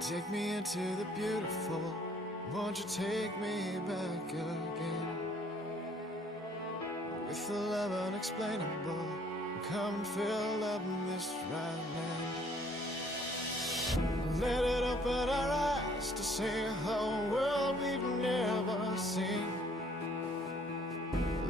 Take me into the beautiful. Won't you take me back again? With the love unexplainable, come and fill up this dry land. Let it open our eyes to see a whole world we've never seen.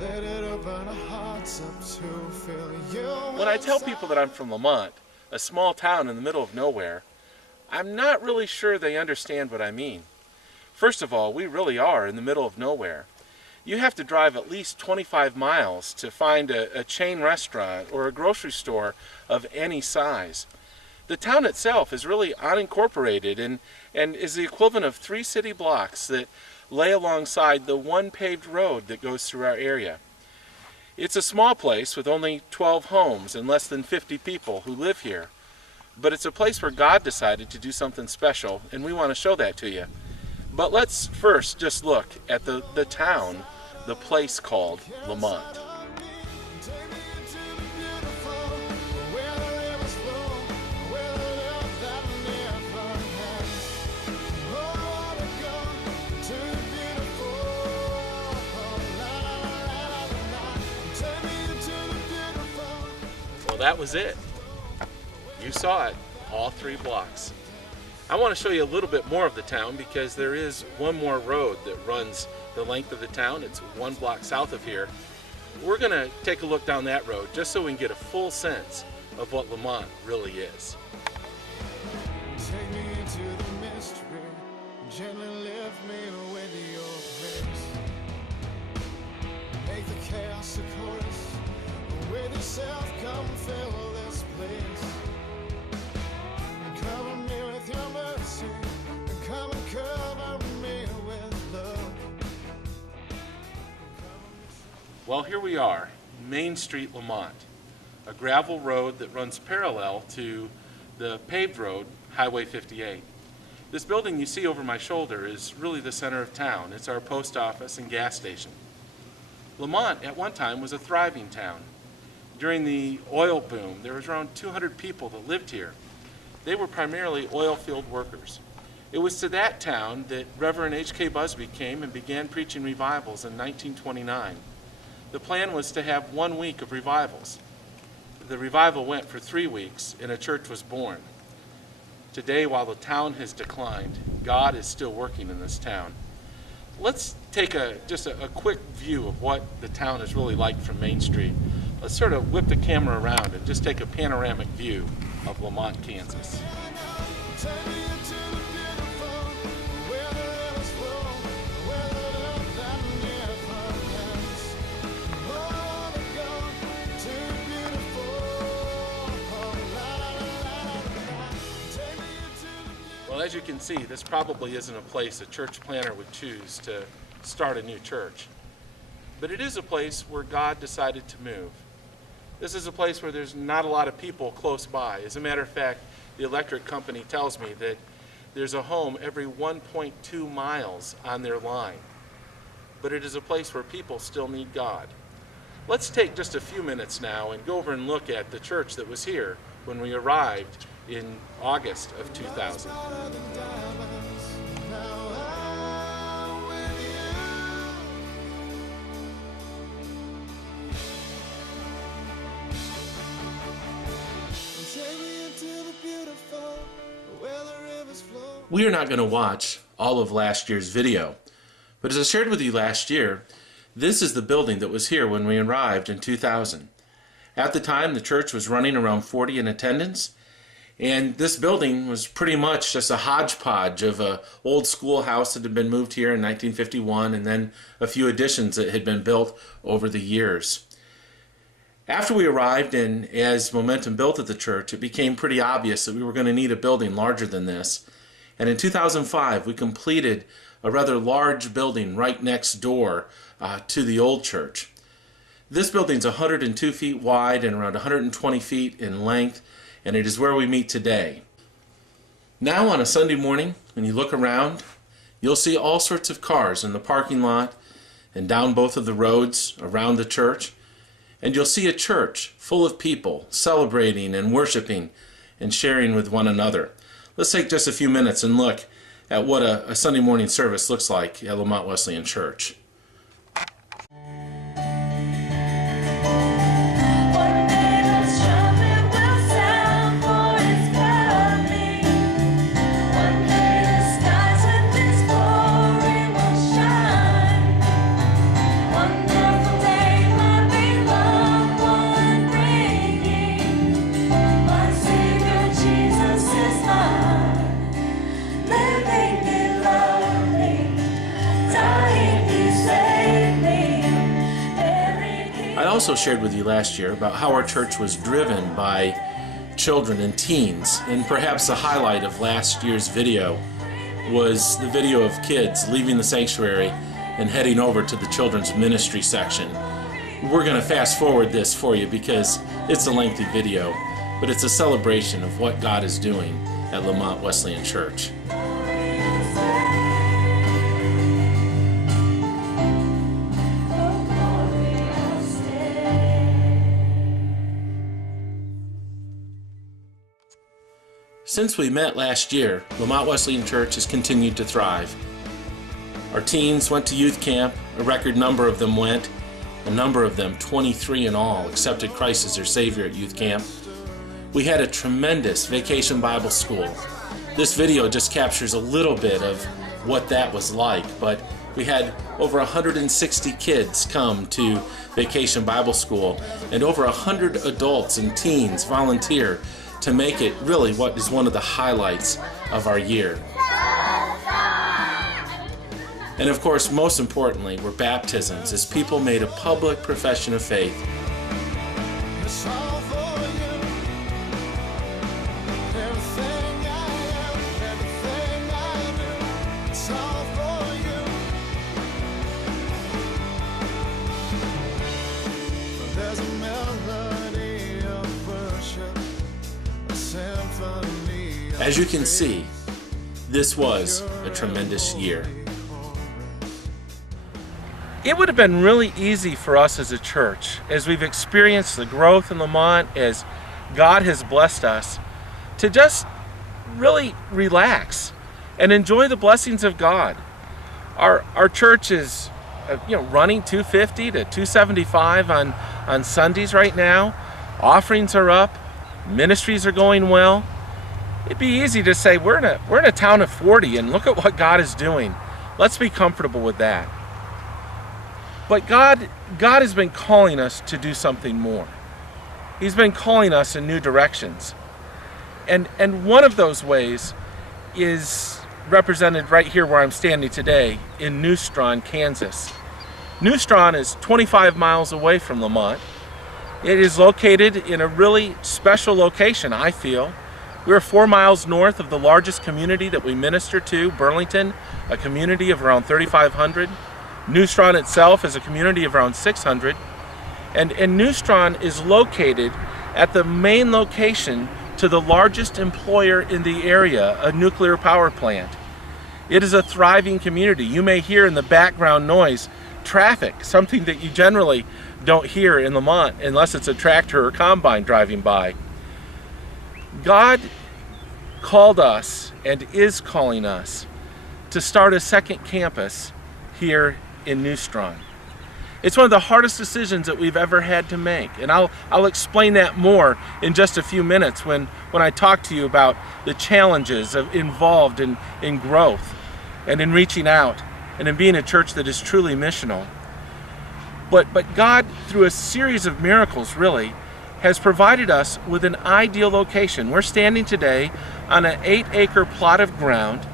Let it open our hearts up to feel you. When I tell people that I'm from Lamont, a small town in the middle of nowhere, I'm not really sure they understand what I mean. First of all, we really are in the middle of nowhere. You have to drive at least 25 miles to find a chain restaurant or a grocery store of any size. The town itself is really unincorporated and is the equivalent of 3 city blocks that lay alongside the one paved road that goes through our area. It's a small place with only 12 homes and less than 50 people who live here. But it's a place where God decided to do something special, and we want to show that to you. But let's first just look at the town, the place called Lamont. Well, that was it. You saw it, all 3 blocks. I want to show you a little bit more of the town because there is one more road that runs the length of the town. It's 1 block south of here. We're going to take a look down that road just so we can get a full sense of what Lamont really is. Take me into the mystery, gently lift me with your grace. Make the chaos a chorus, with yourself come fill this place. Cover me with your mercy, come and cover me with love. Well, here we are, Main Street, Lamont, a gravel road that runs parallel to the paved road, Highway 58. This building you see over my shoulder is really the center of town. It's our post office and gas station. Lamont at one time was a thriving town. During the oil boom, there was around 200 people that lived here. They were primarily oil field workers. It was to that town that Reverend H.K. Busby came and began preaching revivals in 1929. The plan was to have 1 week of revivals. The revival went for 3 weeks and a church was born. Today, while the town has declined, God is still working in this town. Let's take just a quick view of what the town is really like from Main Street. Let's sort of whip the camera around and just take a panoramic view of Lamont, Kansas. Well, as you can see, this probably isn't a place a church planter would choose to start a new church. But it is a place where God decided to move. This is a place where there's not a lot of people close by. As a matter of fact, the electric company tells me that there's a home every 1.2 miles on their line. But it is a place where people still need God. Let's take just a few minutes now and go over and look at the church that was here when we arrived in August of 2000. We are not going to watch all of last year's video, but as I shared with you last year, this is the building that was here when we arrived in 2000. At the time, the church was running around 40 in attendance, and this building was pretty much just a hodgepodge of an old schoolhouse that had been moved here in 1951 and then a few additions that had been built over the years. After we arrived and as momentum built at the church, it became pretty obvious that we were going to need a building larger than this. And in 2005, we completed a rather large building right next door to the old church. This building's 102 feet wide and around 120 feet in length, and it is where we meet today. Now on a Sunday morning, when you look around, you'll see all sorts of cars in the parking lot and down both of the roads around the church, and you'll see a church full of people celebrating and worshiping and sharing with one another. let's take just a few minutes and look at what a Sunday morning service looks like at Lamont Wesleyan Church. I also shared with you last year about how our church was driven by children and teens, and perhaps the highlight of last year's video was the video of kids leaving the sanctuary and heading over to the children's ministry section. We're going to fast forward this for you because it's a lengthy video, but it's a celebration of what God is doing at Lamont Wesleyan Church. Since we met last year, Lamont Wesleyan Church has continued to thrive. Our teens went to youth camp, a record number of them went. A number of them, 23 in all, accepted Christ as their Savior at youth camp. We had a tremendous vacation Bible school. This video just captures a little bit of what that was like, but we had over 160 kids come to Vacation Bible School, and over 100 adults and teens volunteer to make it really what is one of the highlights of our year. And of course, most importantly, were baptisms as people made a public profession of faith. It's all for you. Everything I am, everything I do, it's all for you. There's a melody of worship, a symphony. As you can see, this was a tremendous year. It would have been really easy for us as a church, as we've experienced the growth in Lamont, as God has blessed us, to just really relax and enjoy the blessings of God. Our church is running 250 to 275 on Sundays right now. Offerings are up, ministries are going well. It'd be easy to say we're in a town of 40 and look at what God is doing. Let's be comfortable with that. But God has been calling us to do something more. He's been calling us in new directions. And one of those ways is represented right here where I'm standing today in New Strawn, Kansas. New Strawn is 25 miles away from Lamont. It is located in a really special location, I feel. We're 4 miles north of the largest community that we minister to, Burlington, a community of around 3,500. New Strawn itself is a community of around 600, and New Strawn is located at the main location to the largest employer in the area, a nuclear power plant. It is a thriving community. You may hear in the background noise traffic, something that you generally don't hear in Lamont unless it's a tractor or combine driving by. God called us and is calling us to start a second campus here in New Strawn. It's one of the hardest decisions that we've ever had to make, and I'll explain that more in just a few minutes when I talk to you about the challenges involved in growth and in reaching out and in being a church that is truly missional. But God, through a series of miracles really, has provided us with an ideal location. We're standing today on an 8-acre plot of ground.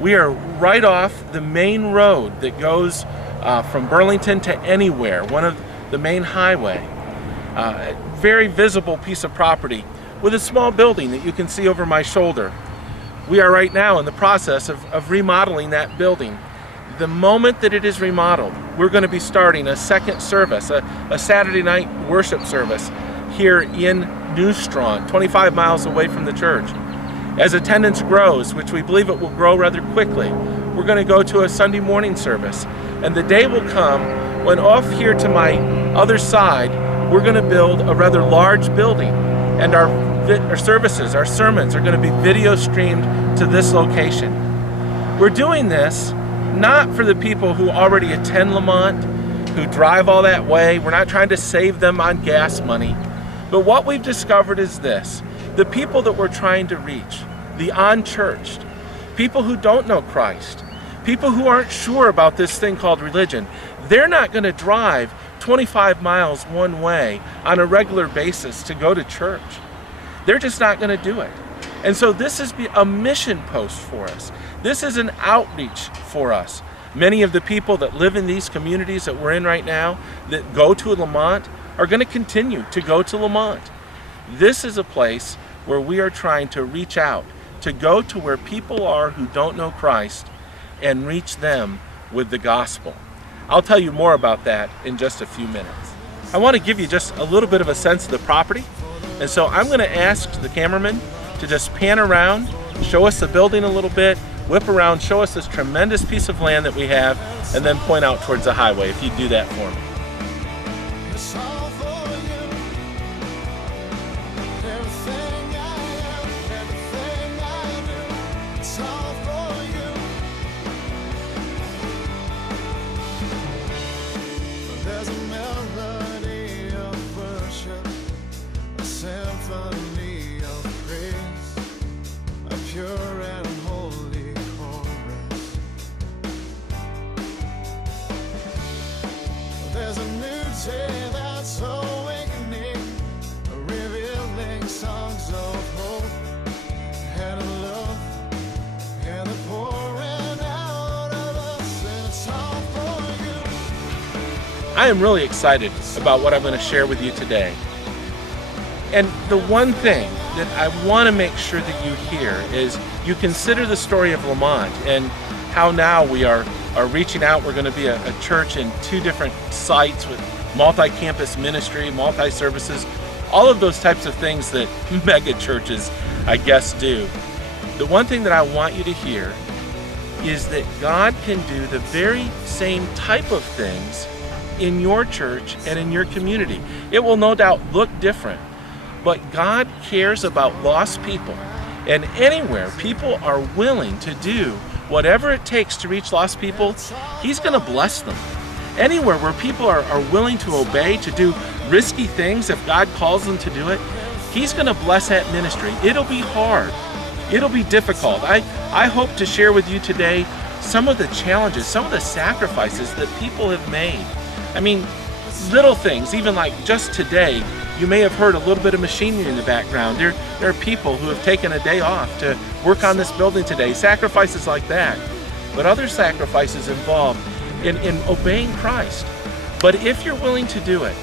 We are right off the main road that goes from Burlington to anywhere, one of the main highway. Very visible piece of property with a small building that you can see over my shoulder. We are right now in the process of remodeling that building. The moment that it is remodeled, we're going to be starting a second service, a Saturday night worship service here in New Strawn, 25 miles away from the church. As attendance grows, which we believe it will grow rather quickly, we're going to go to a Sunday morning service. And the day will come when off here to my other side, we're going to build a rather large building. And our services, our sermons are going to be video streamed to this location. We're doing this not for the people who already attend Lamont, who drive all that way. We're not trying to save them on gas money. But what we've discovered is this: the people that we're trying to reach, the unchurched, people who don't know Christ, people who aren't sure about this thing called religion, they're not going to drive 25 miles one way on a regular basis to go to church. They're just not going to do it. And so this is a mission post for us. This is an outreach for us. Many of the people that live in these communities that we're in right now that go to Lamont are going to continue to go to Lamont. This is a place where we are trying to reach out, to go to where people are who don't know Christ and reach them with the gospel. I'll tell you more about that in just a few minutes. I want to give you just a little bit of a sense of the property. And so I'm going to ask the cameraman to just pan around, show us the building a little bit, whip around, show us this tremendous piece of land that we have, and then point out towards the highway, if you'd do that for me. It's all for you. Everything I am, everything I do, it's all for you. There's a melody of worship, a symphony of praise, a pure and holy chorus. There's a new day that's awakening, revealing songs of hope and of love, and the pouring out of us, and it's all for you. I am really excited about what I'm going to share with you today. And the one thing that I want to make sure that you hear is you consider the story of Lamont and how now we are reaching out. We're going to be a church in 2 different sites with multi-campus ministry, multi-services, all of those types of things that mega churches, I guess, do. The one thing that I want you to hear is that God can do the very same type of things in your church and in your community. It will no doubt look different, but God cares about lost people. And anywhere people are willing to do whatever it takes to reach lost people, He's going to bless them. Anywhere where people are willing to obey, to do risky things if God calls them to do it, He's going to bless that ministry. It'll be hard. It'll be difficult. I hope to share with you today some of the challenges, some of the sacrifices that people have made. I mean, little things, even like just today, you may have heard a little bit of machinery in the background. There are people who have taken a day off to work on this building today, sacrifices like that. But other sacrifices involved in obeying Christ. But if you're willing to do it,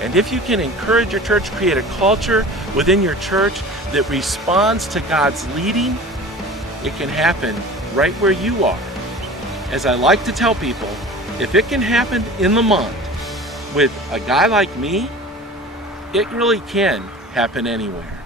and if you can encourage your church, create a culture within your church that responds to God's leading, it can happen right where you are. As I like to tell people, if it can happen in Lamont with a guy like me, it really can happen anywhere.